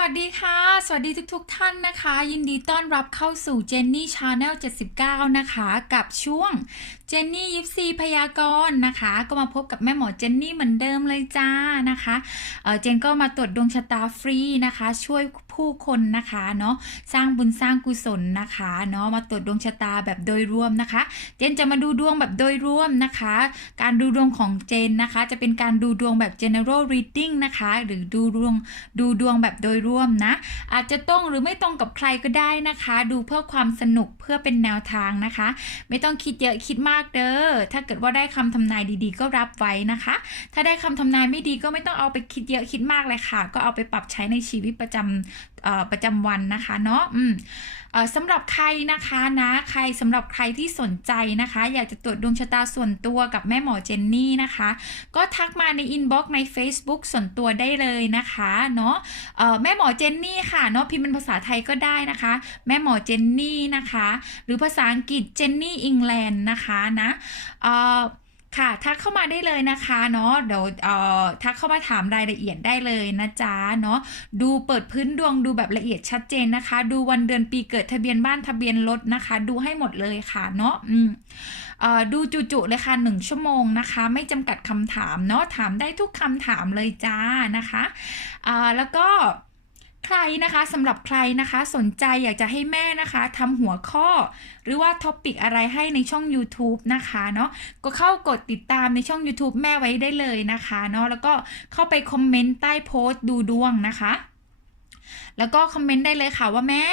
วัสดีค่ะ สวัสดีทุกๆทท่านนะคะ ยินดีต้อนรับเข้าสู่เจนนี่ชาแนล79 นะคะ กับช่วงเจนนี่ยิปซีพยากรณ์นะคะ ก็มาพบกับแม่หมอเจนนี่เหมือนเดิมเลยจ้านะคะเเจนก็มาตรวจดวงชะตาฟรีนะคะ ช่วย ผู้คนนะคะเนาะสร้างบุญสร้างกุศลนะคะเนาะมาตรวจดวงชะตาแบบโดยรวมนะคะ เจนจะมาดูดวงแบบโดยรวมนะคะ การดูดวงของเจนนะคะ จะเป็นการดูดวงแบบ general reading นะคะ หรือดูดวงดูดวงแบบโดยรวมนะ อาจจะตรงหรือไม่ตรงกับใครก็ได้นะคะ ดูเพื่อความสนุกเพื่อเป็นแนวทางนะคะ ไม่ต้องคิดเยอะคิดมากเด้อถ้าเกิดว่าได้คำทำนายดีๆ ก็รับไว้นะคะ ถ้าได้คำทำนายไม่ดีก็ไม่ต้องเอาไปคิดเยอะคิดมากเลยค่ะ ก็เอาไปปรับใช้ในชีวิตประจำเอ่อประจำวันนะคะเนาะสำหรับใครนะคะนะใครสำหรับใครที่สนใจนะคะ อยากจะตรวจดวงชะตาส่วนตัวกับแม่หมอเจนนี่นะคะ ก็ทักมาในอินบ็อกซ์ใน Facebook ส่วนตัวได้เลยนะคะเนาะแม่หมอเจนนี่ค่ะเนาะพิมพ์เป็นภาษาไทยก็ได้นะคะ แม่หมอเจนนี่นะคะ หรือภาษาอังกฤษเจนนี่อิงแลนด์นะคะนะเอ่อ ค่ะทักเข้ามาได้เลยนะคะเนาะเดี๋ยวเอ่อทักเข้ามาถามรายละเอียดได้เลยนะจ๊ะเนาะดูเปิดพื้นดวงดูแบบละเอียดชัดเจนนะคะ ดูวันเดือนปีเกิดทะเบียนบ้านทะเบียนรถนะคะ ดูให้หมดเลยค่ะเนาะอืมเอ่อดูจุๆเลยค่ะหนึ่งชั่วโมงนะคะ ไม่จำกัดคำถามเนาะถามได้ทุกคำถามเลยจ้านะคะอ่าแล้วก็ ใครนะคะสำหรับใครนะคะสนใจอยากจะให้แม่นะคะทำหัวข้อ หรือว่าท็อปิกอะไรให้ในช่อง YouTube นะคะเนาะก็เข้ากดติดตามในช่อง YouTube แม่ไว้ได้เลยนะคะเนาะแล้วก็เข้าไปคอมเมนต์ใต้โพสต์ดูดวงนะคะแล้วก็คอมเมนต์ได้เลยค่ะว่าแม่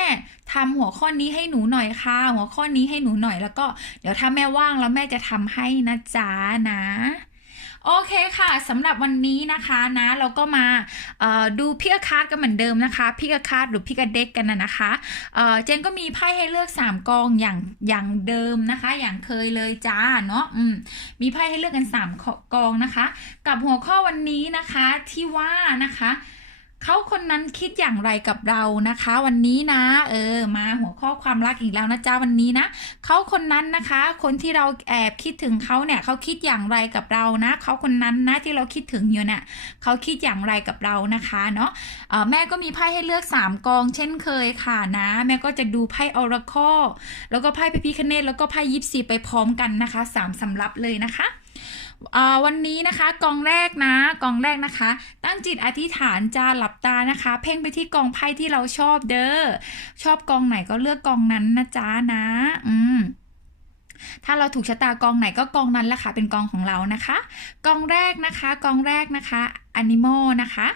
ทำหัวข้อนี้ให้หนูหน่อยค่ะ หัวข้อนี้ให้หนูหน่อยแล้วก็เดี๋ยวถ้าแม่ว่างแล้วแม่จะทำให้นะจ๊ะนะ โอเคค่ะสำหรับวันนี้นะคะนะเราก็มาดูพิกคาร์ดกันเหมือนเดิมนะคะพิกคาร์ดหรือพิกเด็กกันนะนะคะเเจนก็มีไพ่ให้เลือก 3 กองอย่างอย่างเดิมนะคะ อย่างเคยเลยจ้าเนาะมมีไพ่ให้เลือกกัน 3 กองนะคะ กับหัวข้อวันนี้นะคะที่ว่านะคะ เขาคนนั้นคิดอย่างไรกับเรานะคะ วันนี้นะ เออ มาหัวข้อความรักอีกแล้วนะจ้าวันนี้นะเขาคนนั้นนะคะ คนที่เราแอบคิดถึงเขาเนี่ยเขาคิดอย่างไรกับเรานะเขาคนนั้นนะที่เราคิดถึงอยู่เนี่ยเขาคิดอย่างไรกับเรานะคะเนาะแม่ก็มีไพ่ให้เลือก 3 กอง เช่นเคยค่ะนะ แม่ก็จะดูไพ่ออราคอแล้วก็ไพ่พระพิคเนตแล้วก็ไพ่ยิปซีไปพร้อมกันนะคะสามสำรับเลยนะคะ วันนี้นะคะกองแรกนะกองแรกนะคะ ตั้งจิตอธิษฐานจะหลับตานะคะ เพ่งไปที่กองไพ่ที่เราชอบเด้อชอบกองไหนก็เลือกกองนั้นนะจ๊ะนะ อืมถ้าเราถูกชะตากองไหนก็กองนั้นแหละค่ะ เป็นกองของเรานะคะ กองแรกนะคะกองแรกนะคะ Animal นะคะ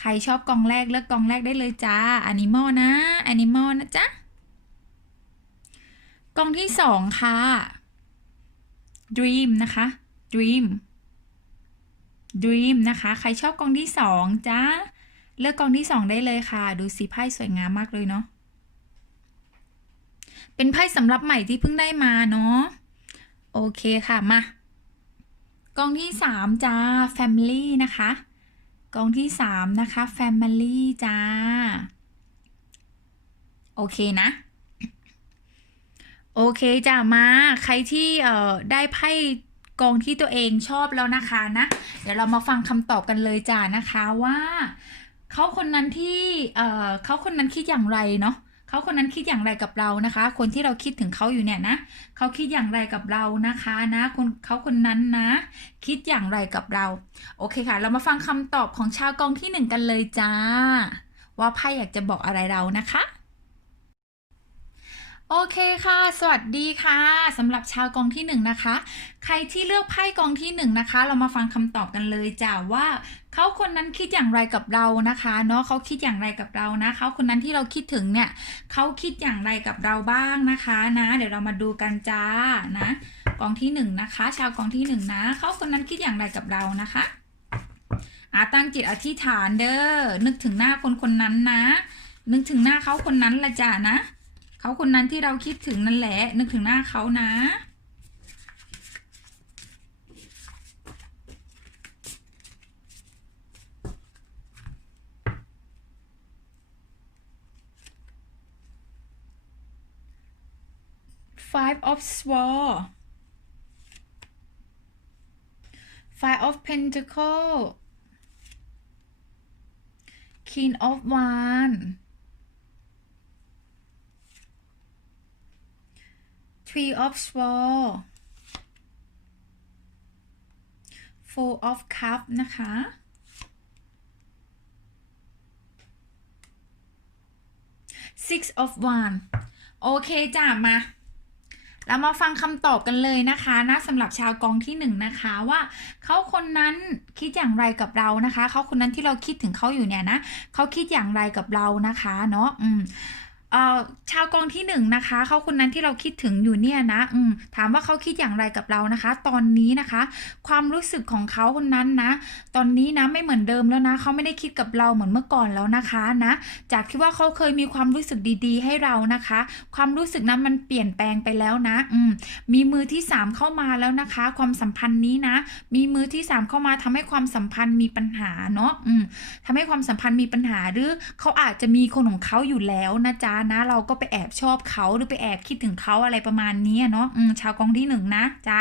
ใครชอบกองแรกเลือกกองแรกได้เลยจ้า Animal นะ Animal นะจ๊ะกองที่สองค่ะ Dream นะคะ Dream Dream นะคะ ใครชอบกองที่สองจ้าเลือกกองที่สองได้เลยค่ะ ดูสีไพ่สวยงามมากเลยเนาะเป็นไพ่สำหรับใหม่ที่เพิ่งได้มาเนาะโอเคค่ะมากองที่สามจ้า Family นะคะกองที่สามนะคะ Family จ้า โอเคนะโอเคจ้ามาใครที่เอ่อได้ไพ่ กองที่ตัวเองชอบแล้วนะคะนะ เดี๋ยวเรามาฟังคำตอบกันเลยจ้านะคะว่าเขาคนนั้นที่เอ่อเขาคนนั้นคิดอย่างไรเนาะเขาคนนั้นคิดอย่างไรกับเรานะคะ คนที่เราคิดถึงเขาอยู่เนี่ยนะเขาคิดอย่างไรกับเรานะคะนะคนเขาคนนั้นนะ คิดอย่างไรกับเรา โอเคค่ะ เรามาฟังคำตอบของชาวกองที่หนึ่งกันเลยจ้า ว่าไพ่อยากจะบอกอะไรเรานะคะ โอเคค่ะ สวัสดีค่ะสำหรับชาวกองที่หนึ่งนะคะ ใครที่เลือกไพ่กองที่หนึ่งนะคะ เรามาฟังคำตอบกันเลยจ้าว่าเขาคนนั้นคิดอย่างไรกับเรานะคะเนาะเขาคิดอย่างไรกับเรานะเขาคนนั้นที่เราคิดถึงเนี่ยเขาคิดอย่างไรกับเราบ้างนะคะนะ เดี๋ยวเรามาดูกันจ้านะกองที่หนึ่งนะคะ ชาวกองที่หนึ่งนะเขาคนนั้นคิดอย่างไรกับเรานะคะอาตั้งจิตอธิษฐานเด้อนึกถึงหน้าคนคนนั้นนะ นึกถึงหน้าเขาคนนั้นละจ้านะ เขาคนนั้นที่เราคิดถึงนั่นแหละ นึกถึงหน้าเขานะ five of Swords five of Pentacles King of One Three of Swords Four of Cup นะคะ Six of One โอเคจ้ะมาเรามาฟังคำตอบกันเลยนะคะนะสำหรับชาวกองที่หนึ่งนะคะว่าเขาคนนั้นคิดอย่างไรกับเรานะคะ เขาคนนั้นที่เราคิดถึงเขาอยู่เนี่ยนะเขาคิดอย่างไรกับเรานะคะเนาะอืม เอ่อชาวกองที่หนึ่งนะคะเขาคนนั้นที่เราคิดถึงอยู่เนี่ยนะอืมถามว่าเขาคิดอย่างไรกับเรานะคะ ตอนนี้นะคะ ความรู้สึกของเขาคนนั้นนะ ตอนนี้นะไม่เหมือนเดิมแล้วนะเขาไม่ได้คิดกับเราเหมือนเมื่อก่อนแล้วนะคะนะจากที่ว่าเขาเคยมีความรู้สึกดีๆ ให้เรานะคะ ความรู้สึกนั้นมันเปลี่ยนแปลงไปแล้วนะอืมมีมือที่สามเข้ามาแล้วนะคะ ความสัมพันธ์นี้นะ มีมือที่สามเข้ามาทำให้ความสัมพันธ์มีปัญหาเนาะอืมทำให้ความสัมพันธ์มีปัญหาหรือเขาอาจจะมีคนของเขาอยู่แล้วนะจ๊ะนะ เราก็ไปแอบชอบเขาหรือไปแอบคิดถึงเขาอะไรประมาณนี้เนาะชาวกองที่หนึ่งนะจ้า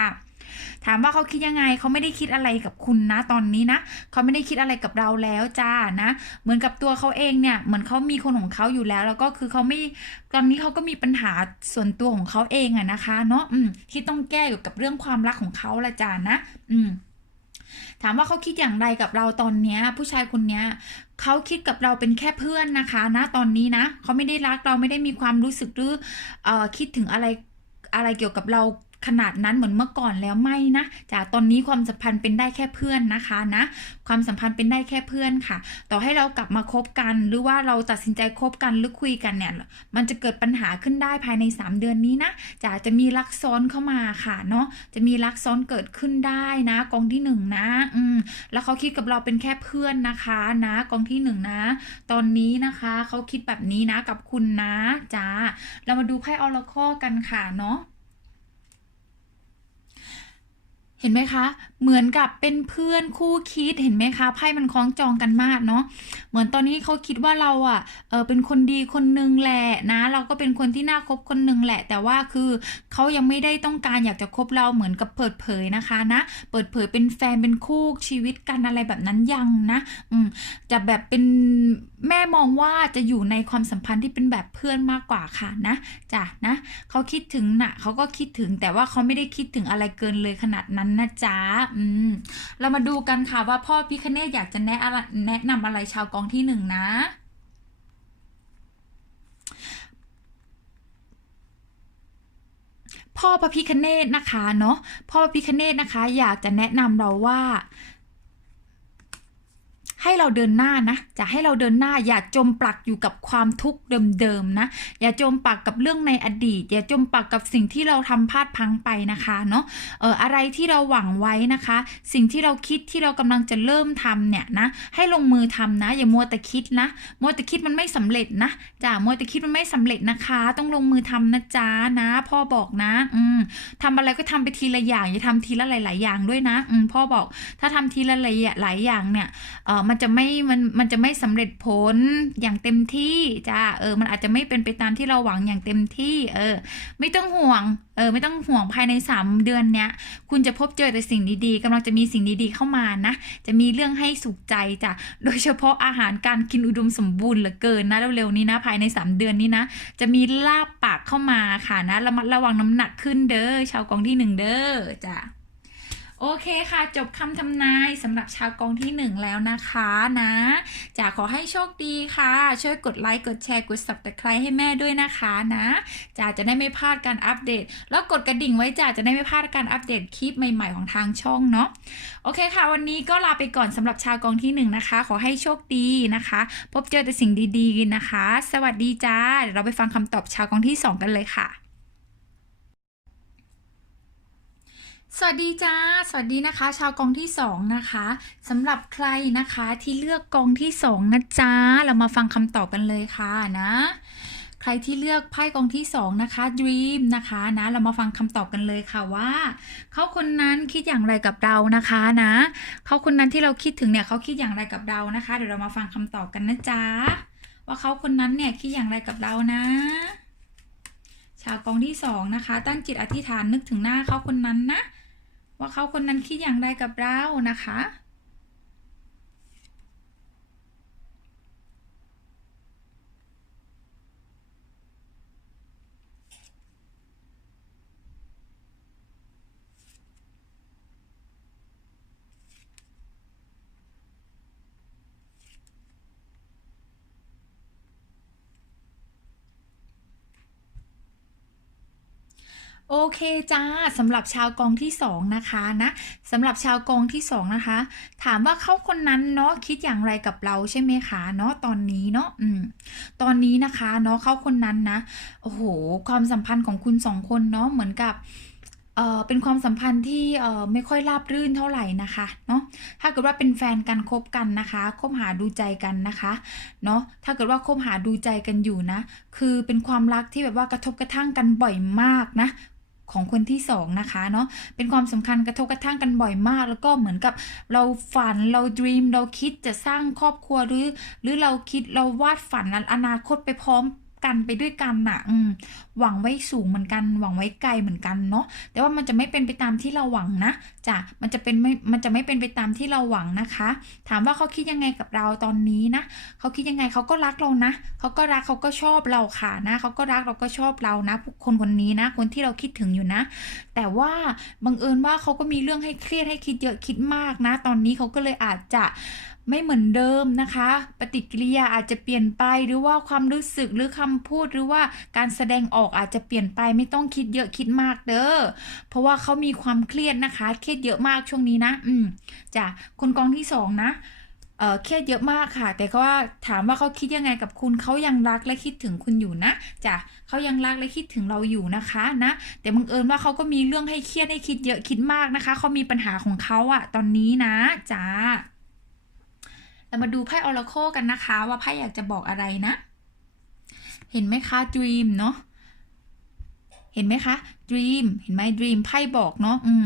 ถามว่าเขาคิดยังไงเขาไม่ได้คิดอะไรกับคุณนะตอนนี้นะเขาไม่ได้คิดอะไรกับเราแล้วจ้านะ เหมือนกับตัวเขาเองเนี่ยเหมือนเขามีคนของเขาอยู่แล้ว แล้วก็คือเขาไม่ตอนนี้เขาก็มีปัญหาส่วนตัวของเขาเองอะนะคะ เนาะอืมที่ต้องแก้เกี่ยวกับเรื่องความรักของเขาละจ้านะ อืม ถามว่าเขาคิดอย่างไรกับเราตอนเนี้ย ผู้ชายคนเนี้ยเขาคิดกับเราเป็นแค่เพื่อนนะคะนะตอนนี้นะเขาไม่ได้รักเราไม่ได้มีความรู้สึกหรืออคิดถึงอะไรอะไรเกี่ยวกับเรา ขนาดนั้นเหมือนเมื่อก่อนแล้วไม่นะ จากตอนนี้ความสัมพันธ์เป็นได้แค่เพื่อนนะคะนะ ความสัมพันธ์เป็นได้แค่เพื่อนค่ะ ต่อให้เรากลับมาคบกัน หรือว่าเราตัดสินใจคบกันหรือคุยกันเนี่ย มันจะเกิดปัญหาขึ้นได้ภายใน 3 เดือนนี้นะจะจะมีรักซ้อนเข้ามาค่ะเนาะ จะมีรักซ้อนเกิดขึ้นได้นะ กองที่หนึ่งนะอืมแล้วเขาคิดกับเราเป็นแค่เพื่อนนะคะนะ กองที่หนึ่งนะ ตอนนี้นะคะเขาคิดแบบนี้นะกับคุณนะจ้าเรามาดูไพ่ออร์คอกันค่ะเนาะ เห็นไหมคะ เหมือนกับเป็นเพื่อนคู่คิดเห็นไหมคะไพ่มันคล้องจองกันมากเนาะเหมือนตอนนี้เขาคิดว่าเราอะเออเป็นคนดีคนหนึ่งแหละนะ เราก็เป็นคนที่น่าคบคนหนึ่งแหละ แต่ว่าคือเขายังไม่ได้ต้องการอยากจะคบเราเหมือนกับเปิดเผยนะคะนะ เปิดเผยเป็นแฟนเป็นคู่ชีวิตกันอะไรแบบนั้นยังนะ อืมจะแบบเป็นแม่มองว่าจะอยู่ในความสัมพันธ์ที่เป็นแบบเพื่อนมากกว่าค่ะนะจ้ะนะเขาคิดถึงน่ะเขาก็คิดถึงแต่ว่าเขาไม่ได้คิดถึงอะไรเกินเลยขนาดนั้นนะจ๊ะอืม เรามาดูกันค่ะว่าพ่อพิคเนตอยากจะแนะอะไรแนะนำอะไรชาวกองที่หนึ่งนะ พ่อพระพิคเนตนะคะเนาะพ่อพิคเนตนะคะ อยากจะแนะนำเราว่า ให้เราเดินหน้านะ จะให้เราเดินหน้าอย่าจมปลักอยู่กับความทุกข์เดิมๆนะ อย่าจมปลักกับเรื่องในอดีต อย่าจมปลักกับสิ่งที่เราทำพลาดพังไปนะคะเนาะเอออะไรที่เราหวังไว้นะคะ สิ่งที่เราคิดที่เรากำลังจะเริ่มทำเนี่ยนะ ให้ลงมือทำนะ อย่ามัวแต่คิดนะ มัวแต่คิดมันไม่สำเร็จนะจ้ามัวแต่คิดมันไม่สำเร็จนะคะ ต้องลงมือทำนะจ๊ะนะ พ่อบอกนะ อืมทำอะไรก็ทำไปทีละอย่างอย่าทำทีละหลาย ๆ อย่างด้วยนะ อืมพ่อบอก ถ้าทำทีละหลายหลายอย่างเนี่ยเออมันจะไม่มันมันจะไม่สำเร็จผลอย่างเต็มที่จ้าเออ มันอาจจะไม่เป็นไปตามที่เราหวังอย่างเต็มที่ เออ ไม่ต้องห่วง เออ ไม่ต้องห่วงภายในสามเดือนเนี้ย คุณจะพบเจอแต่สิ่งดีๆกำลังจะมีสิ่งดีๆเข้ามานะ จะมีเรื่องให้สุขใจจ้ะโดยเฉพาะอาหารการกินอุดมสมบูรณ์เหลือเกินนะเร็วๆนี้นะ ภายในสามเดือนนี้นะ จะมีลาบปากเข้ามาค่ะนะระมัดระวังน้ำหนักขึ้นเด้อชาวกองที่หนึ่งเด้อจ้ะ โอเคค่ะจบคำทำนายสำหรับชาวกองที่หนึ่งแล้วนะคะนะจะขอให้โชคดีค่ะ ช่วยกดไลค์กดแชร์กด subscribe ให้แม่ด้วยนะคะนะจะจะได้ไม่พลาดการอัปเดต แล้วกดกระดิ่งไว้จ้ะจะได้ไม่พลาดการอัปเดตคลิปใหม่ๆของทางช่องเนาะโอเคค่ะ วันนี้ก็ลาไปก่อนสำหรับชาวกองที่หนึ่งนะคะ ขอให้โชคดีนะคะ พบเจอแต่สิ่งดีๆนะคะ สวัสดีจ้าเดี๋ยวเราไปฟังคำตอบชาวกองที่สองกันเลยค่ะ สวัสดีจ้า สวัสดีนะคะ ชาวกองที่สองนะคะสำหรับใครนะคะที่เลือกกองที่สองนะจ๊ะเรามาฟังคำตอบกันเลยค่ะนะ ใครที่เลือกไพ่กองที่สองนะคะ Dream นะคะนะ เรามาฟังคำตอบกันเลยค่ะว่า เขาคนนั้นคิดอย่างไรกับเรานะคะนะ เขาคนนั้นที่เราคิดถึงเนี่ยเขาคิดอย่างไรกับเรานะคะ เดี๋ยวเรามาฟังคำตอบกันนะจ๊ะว่าเขาคนนั้นเนี่ยคิดอย่างไรกับเรานะชาวกองที่สองนะคะ ตั้งจิตอธิษฐานนึกถึงหน้าเขาคนนั้นนะ ว่าเขาคนนั้นคิดอย่างไรกับเรานะคะ โอเคจ้าสำหรับชาวกองที่สองนะคะนะสำหรับชาวกองที่สองนะคะ ถามว่าเขาคนนั้นเนาะคิดอย่างไรกับเราใช่ไหมคะเนาะตอนนี้เนาะอืมตอนนี้นะคะเนาะเขาคนนั้นนะโอ้โหความสัมพันธ์ของคุณสองคนเนาะเหมือนกับเออเป็นความสัมพันธ์ที่เออไม่ค่อยราบรื่นเท่าไหร่นะคะเนาะถ้าเกิดว่าเป็นแฟนกันคบกันนะคะคบหาดูใจกันนะคะเนาะถ้าเกิดว่าคบหาดูใจกันอยู่นะ คือเป็นความรักที่แบบว่ากระทบกระทั่งกันบ่อยมากนะ ของคนที่สองนะคะเนาะเป็นความสำคัญกระทบกระทั่งกันบ่อยมาก แล้วก็เหมือนกับเราฝันเราด e ีมเราคิดจะสร้างครอบครัวหรือ หรือเราคิดเราวาดฝันอนาคตไปพร้อม กันไปด้วยกันน่ะ อืม หวังไว้สูงเหมือนกัน หวังไว้ไกลเหมือนกันเนาะ แต่ว่ามันจะไม่เป็นไปตามที่เราหวังนะจ้ะ มันจะเป็นไม่ มันจะไม่เป็นไปตามที่เราหวังนะคะ ถามว่าเขาคิดยังไงกับเราตอนนี้นะ เขาคิดยังไงเขาก็รักเรานะ เขาก็รักเขาก็ชอบเราค่ะนะ เขาก็รักเราก็ชอบเรานะคนคนนี้นะ คนที่เราคิดถึงอยู่นะ แต่ว่าบังเอิญว่าเขาก็มีเรื่องให้เครียดให้คิดเยอะคิดมากนะ ตอนนี้เขาก็เลยอาจจะ ไม่เหมือนเดิมนะคะ ปฏิกิริยาอาจจะเปลี่ยนไปหรือว่าความรู้สึกหรือคำพูดหรือว่าการแสดงออกอาจจะเปลี่ยนไปไม่ต้องคิดเยอะคิดมากเด้อเพราะว่าเขามีความเครียดนะคะเครียดเยอะมากช่วงนี้นะ อืมจ้ะคนกองที่สองนะเอ่อเครียดเยอะมากค่ะ แต่ก็ว่าถามว่าเขาคิดยังไงกับคุณเขายังรักและคิดถึงคุณอยู่นะจ้ะเขายังรักและคิดถึงเราอยู่นะคะนะแต่บังเอิญว่าเขาก็มีเรื่องให้เครียดให้คิดเยอะคิดมากนะคะเขามีปัญหาของเขาอะตอนนี้นะจ้า เรามาดูไพ่ออราโคกันนะคะ ว่าไพ่อยากจะบอกอะไรนะ เห็นไหมคะ dream เนาะเห็นไหมคะ dream เห็นไหม dream ไพ่บอกเนาะอืม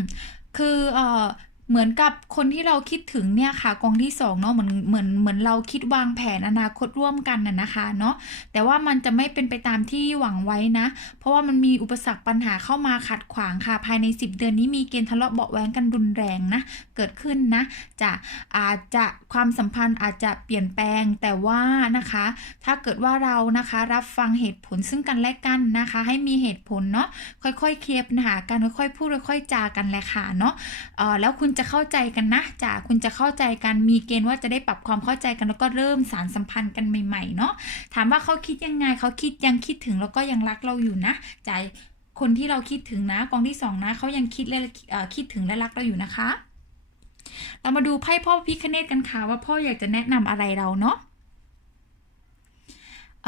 คือเอ่อ เหมือนกับคนที่เราคิดถึงเนี่ยค่ะกองที่สองเนาะเหมือนเหมือนเหมือนเราคิดวางแผนอนาคตร่วมกันน่ะนะคะเนาะแต่ว่ามันจะไม่เป็นไปตามที่หวังไว้นะ เพราะว่ามันมีอุปสรรคปัญหาเข้ามาขัดขวางค่ะ ภายใน 10 เดือนนี้มีเกณฑ์ทะเลาะเบาะแว้งกันรุนแรงนะเกิดขึ้นนะจะอาจจะความสัมพันธ์อาจจะเปลี่ยนแปลงแต่ว่านะคะ ถ้าเกิดว่าเรานะคะรับฟังเหตุผลซึ่งกันและกันนะคะ ให้มีเหตุผลเนาะค่อยๆเคลียร์ปัญหากันค่อยๆพูดค่อยๆจากันแหละค่ะเนาะเออแล้วคุณจะเข้าใจกันนะจ้ะคุณจะเข้าใจกันมีเกณฑ์ว่าจะได้ปรับความเข้าใจกันแล้วก็เริ่มสารสัมพันธ์กันใหม่ๆเนาะถามว่าเขาคิดยังไงเขาคิดยังคิดถึงแล้วก็ยังรักเราอยู่นะใจคนที่เราคิดถึงนะกองที่สองนะเขายังคิดและคิดถึงและรักเราอยู่นะคะ เรามาดูไพ่พ่อพิคเนตกันค่ะว่าพ่ออยากจะแนะนำอะไรเราเนาะเ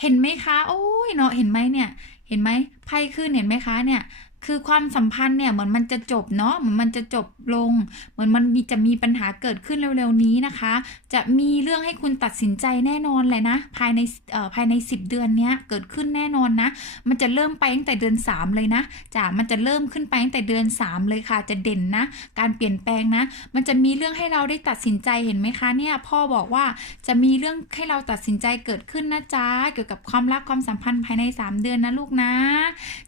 เห็นไหมคะ โอ้ยเนาะเห็นไหมเนี่ย เห็นไหมไพ่ขึ้นเห็นไหมคะเนี่ย คือความสัมพันธ์เนี่ยเหมือนมันจะจบเนาะเหมือนมันจะจบลง เหมือนมันมีจะมีปัญหาเกิดขึ้นเร็วๆนี้นะคะ จะมีเรื่องให้คุณตัดสินใจแน่นอนเลยนะ ภายในเอ่อภายใน 10 เดือนเนี้ยเกิดขึ้นแน่นอนนะ มันจะเริ่มไปตั้งแต่เดือน 3 เลยนะจ้ะมันจะเริ่มขึ้นไปตั้งแต่เดือน 3 เลยค่ะ จะเด่นนะ การเปลี่ยนแปลงนะ มันจะมีเรื่องให้เราได้ตัดสินใจเห็นไหมคะเนี่ยพ่อบอกว่าจะมีเรื่องให้เราตัดสินใจเกิดขึ้นนะจ๊ะเกี่ยวกับความรักความสัมพันธ์ภายใน 3 เดือนนะลูกนะ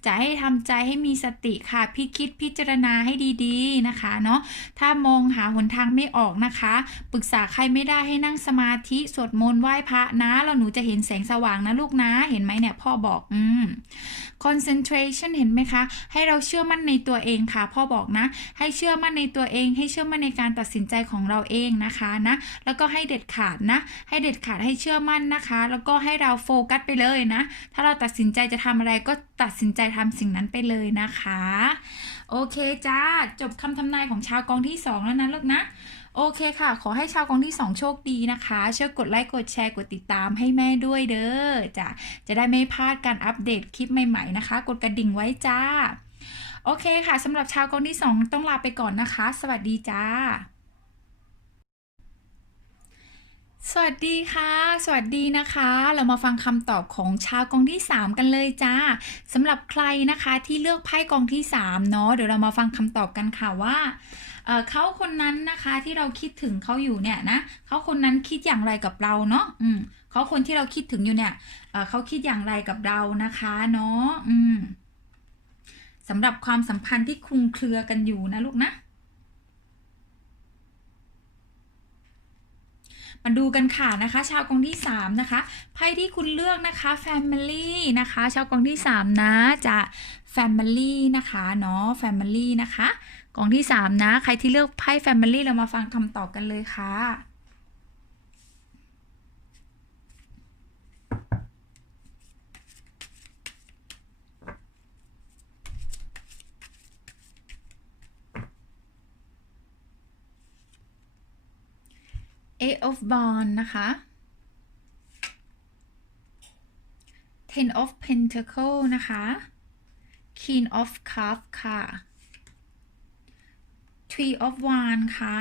จะให้ทำใจให้มีสติค่ะพี่คิดพิจารณาให้ดีๆนะคะเนาะถ้ามองหาหนทางไม่ออกนะคะ ปรึกษาใครไม่ได้ให้นั่งสมาธิสวดมนต์ไหว้พระนะแล้วหนูจะเห็นแสงสว่างนะลูกนะ เห็นไหมเนี่ยพ่อบอกอืม concentration เห็นไหมคะ ให้เราเชื่อมั่นในตัวเองค่ะ พ่อบอกนะ ให้เชื่อมั่นในตัวเอง ให้เชื่อมั่นในการตัดสินใจของเราเองนะคะนะ แล้วก็ให้เด็ดขาดนะ ให้เด็ดขาดให้เชื่อมั่นนะคะ แล้วก็ให้เราโฟกัสไปเลยนะ ถ้าเราตัดสินใจจะทำอะไรก็ตัดสินใจทำสิ่งนั้นไปเลยนะคะโอเคจ้า จบคำทำนายของชาวกองที่สองแล้วนะลูกนะ โอเคค่ะ ขอให้ชาวกองที่ 2 โชคดีนะคะ ช่วยกดไลค์ กดแชร์ กดติดตามให้แม่ด้วยเด้อจ้ะจะได้ไม่พลาดการอัปเดตคลิปใหม่ๆนะคะ กดกระดิ่งไว้จ้า โอเคค่ะสำหรับชาวกองที่ 2 ต้องลาไปก่อนนะคะ สวัสดีจ้า สวัสดีค่ะ สวัสดีนะคะ เรามาฟังคำตอบของชาวกองที่ 3 กันเลยจ้าสำหรับใครนะคะที่เลือกไพ่กองที่3เนาะเดี๋ยวเรามาฟังคำตอบกันค่ะว่าเเขาคนนั้นนะคะที่เราคิดถึงเขาอยู่เนี่ยนะเขาคนนั้นคิดอย่างไรกับเราเนาะอืมเขาคนที่เราคิดถึงอยู่เนี่ยเเขาคิดอย่างไรกับเรานะคะเนาะอืมสำหรับความสัมพันธ์ที่คลุมเครือกันอยู่นะลูกนะ มาดูกันค่ะนะคะ ชาวกองที่ 3 นะคะไพ่ที่คุณเลือกนะคะ Family นะคะ ชาวกองที่ 3 นะจะ Family นะคะเนาะ Family นะคะกองที่ 3 นะ ใครที่เลือกไพ่ Family เรามาฟังคำตอบกันเลยค่ะ eight of bond นะคะ ten of pentacle นะคะ king of cup ค่ะ three of wand ค่ะ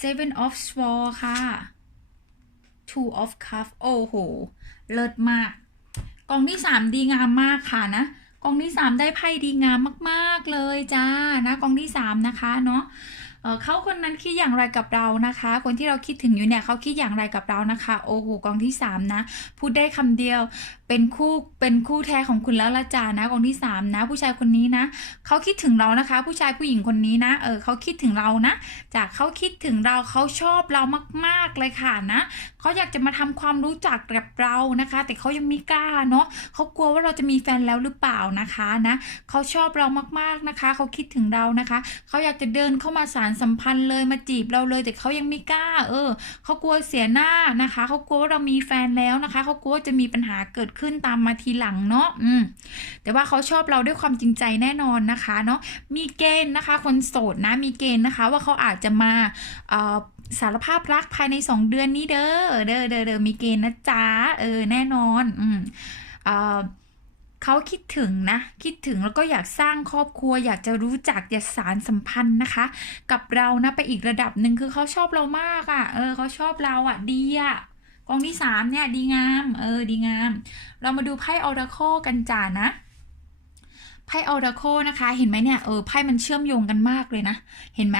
seven of sword ค่ะ two of cup โอ้โห เลิศมาก กองที่สามดีงามมากค่ะนะกองที่สามได้ไพ่ดีงามมาก ๆ เลยจ้านะกองที่สามนะคะเนาะ เขาคนนั้นคิดอย่างไรกับเรานะคะ คนที่เราคิดถึงอยู่เนี่ยเขาคิดอย่างไรกับเรานะคะโอ้โหกองที่สามนะ พูดได้คำเดียวเป็นคู่เป็นคู่แท้ของคุณแล้วละจ้านะกองที่สามนะ ผู้ชายคนนี้นะเขาคิดถึงเรานะคะ ผู้ชายผู้หญิงคนนี้นะเออเขาคิดถึงเรานะ จากเขาคิดถึงเราเขาชอบเรามาก ๆเลยค่ะนะเขาอยากจะมาทำความรู้จักกับเรานะคะ แต่เขายังไม่กล้าเนาะเขากลัวว่าเราจะมีแฟนแล้วหรือเปล่านะคะนะเขาชอบเรามากๆนะคะเขาคิดถึงเรานะคะเขาอยากจะเดินเข้ามาสารสัมพันธ์เลยมาจีบเราเลยแต่เขายังไม่กล้า เออเขากลัวเสียหน้านะคะเขากลัวว่าเรามีแฟนแล้วนะคะเขากลัวว่าจะมีปัญหาเกิดขึ้นตามมาทีหลังเนาะอืมแต่ว่าเขาชอบเราด้วยความจริงใจแน่นอนนะคะเนาะมีเกณฑ์นะคะ คนโสดนะมีเกณฑ์นะคะว่าเขาอาจจะมาเอ่อสารภาพรักภายใน 2 เดือนนี้เด้อเด้อเด้อเด้อมีเกณฑ์นะจ๊ะเออแน่นอนอืมเอ่อ เขาคิดถึงนะ คิดถึงแล้วก็อยากสร้างครอบครัว อยากจะรู้จักอยากสารสัมพันธ์นะคะ กับเรานะไปอีกระดับหนึ่งคือเขาชอบเรามากอะ่ะ เออเขาชอบเราอะ่ะ ดีอะ่ะกองที่สามเนี่ยดีงาม เออดีงาม เรามาดูไพ่ออราโคกันจ้านะไพ่ออราโคนะคะ เห็นไหมเนี่ยเออไพ่มันเชื่อมโยงกันมากเลยนะ เห็นไหม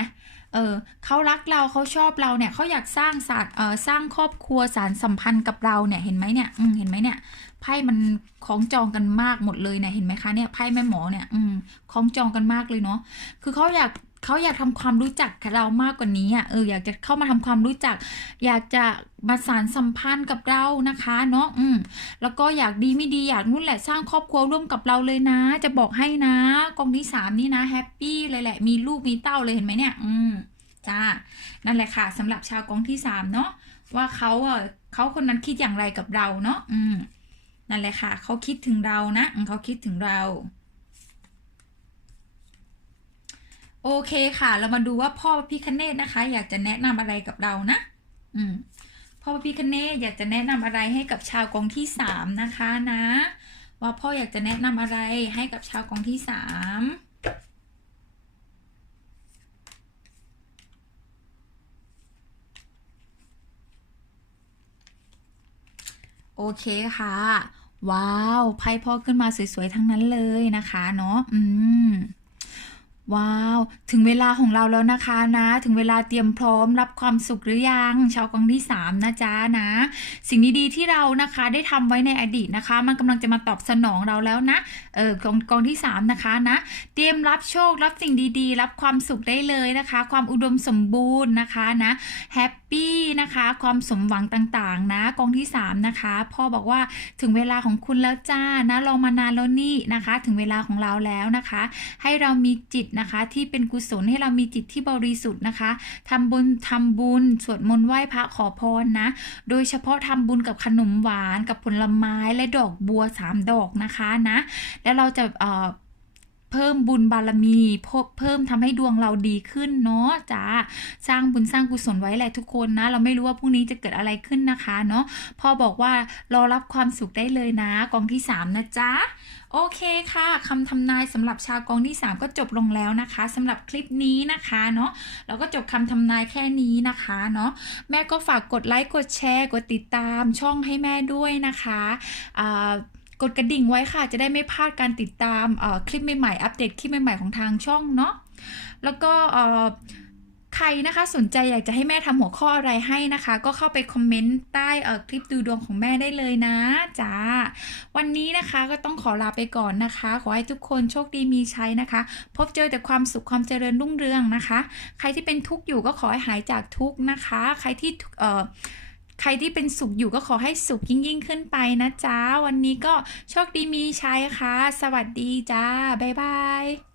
เออเขารักเราเขาชอบเราเนี่ยเขาอยากสร้างสารเออสร้างครอบครัวสารสัมพันธ์กับเราเนี่ยเห็นไหมเนี่ยอืมเห็นไหมเนี่ย ไพ่มันคล้องจองกันมากหมดเลยเนี่ยเห็นไหมคะเนี่ยไพ่แม่หมอเนี่ย อืมคล้องจองกันมากเลยเนาะคือเขาอยากเขาอยากทำความรู้จักกับเรามากกว่านี้อะเอออยากจะเข้ามาทำความรู้จัก อยากจะมาสานสัมพันธ์กับเรานะคะเนาะอืมแล้วก็อยากดีไม่ดีอยากนู่นแหละสร้างครอบครัวร่วมกับเราเลยนะ จะบอกให้นะกองที่สามนี่นะแฮปปี้เลยแหละมีลูกมีเต้าเลยเห็นไหมเนี่ย อืมจ้านั่นแหละค่ะสำหรับชาวกองที่สามเนาะว่าเขาอะเขาคนนั้นคิดอย่างไรกับเราเนาะอืม นั่นแหละค่ะเขาคิดถึงเรานะเขาคิดถึงเรา โอเคค่ะ เรามาดูว่าพ่อพระพิคเนตนะคะ อยากจะแนะนำอะไรกับเรานะอืมพ่อพระพิคเนตอยากจะแนะนำอะไรให้กับชาวกองที่สามนะคะนะ ว่าพ่ออยากจะแนะนำอะไรให้กับชาวกองที่สามโอเคค่ะ ว้าวไพ่พ่อขึ้นมาสวยๆทั้งนั้นเลยนะคะเนาะอืมว้าว ถึงเวลาของเราแล้วนะคะนะ ถึงเวลาเตรียมพร้อมรับความสุขหรือยัง ชาวกองที่ 3 นะจ๊ะนะ สิ่งดีๆที่เรานะคะได้ทำไว้ในอดีตนะคะ มันกำลังจะมาตอบสนองเราแล้วนะ เออกองกองที่ 3 นะคะนะ เตรียมรับโชครับสิ่งดีๆ รับความสุขได้เลยนะคะ ความอุดมสมบูรณ์นะคะนะแฮปปี้นะคะ ความสมหวังต่างๆ นะ กองที่ 3 นะคะ พ่อบอกว่าถึงเวลาของคุณแล้วจ้านะรอมานานแล้วนี่นะคะ ถึงเวลาของเราแล้วนะคะ ให้เรามีจิตนะคะที่เป็นกุศลให้เรามีจิตที่บริสุทธิ์นะคะทำบุญทำบุญสวดมนต์ไหว้พระขอพรนะ โดยเฉพาะทำบุญกับขนมหวานกับผลไม้และดอกบัวสามดอกนะคะนะ แล้วเราจะเอ่อ เพิ่มบุญบารมีเพิ่มเพิ่มทำให้ดวงเราดีขึ้นเนาะจ้าสร้างบุญสร้างกุศลไว้แหละทุกคนนะ เราไม่รู้ว่าพรุ่งนี้จะเกิดอะไรขึ้นนะคะเนาะพ่อบอกว่ารอรับความสุขได้เลยนะ กองที่สามนะจ๊ะโอเคค่ะคำทำนายสำหรับชาวกองที่ 3 ก็จบลงแล้วนะคะสำหรับคลิปนี้นะคะเนาะเราก็จบคำทำนายแค่นี้นะคะเนาะแม่ก็ฝากกดไลค์กดแชร์กดติดตามช่องให้แม่ด้วยนะคะอ่า กดกระดิ่งไว้ค่ะ จะได้ไม่พลาดการติดตามคลิปใหม่ๆ อัปเดตคลิปใหม่ๆของทางช่องเนาะ แล้วก็ใครนะคะสนใจอยากจะให้แม่ทำหัวข้ออะไรให้นะคะ ก็เข้าไปคอมเมนต์ใต้คลิปดูดวงของแม่ได้เลยนะจ้าวันนี้นะคะก็ต้องขอลาไปก่อนนะคะ ขอให้ทุกคนโชคดีมีชัยนะคะ พบเจอแต่ความสุขความเจริญรุ่งเรืองนะคะ ใครที่เป็นทุกข์อยู่ก็ขอให้หายจากทุกข์นะคะ ใครที่เอ่อ ใครที่เป็นสุขอยู่ก็ขอให้สุขยิ่งยิ่งขึ้นไปนะจ๊ะ วันนี้ก็โชคดีมีชัยค่ะ สวัสดีจ้า บ๊ายบาย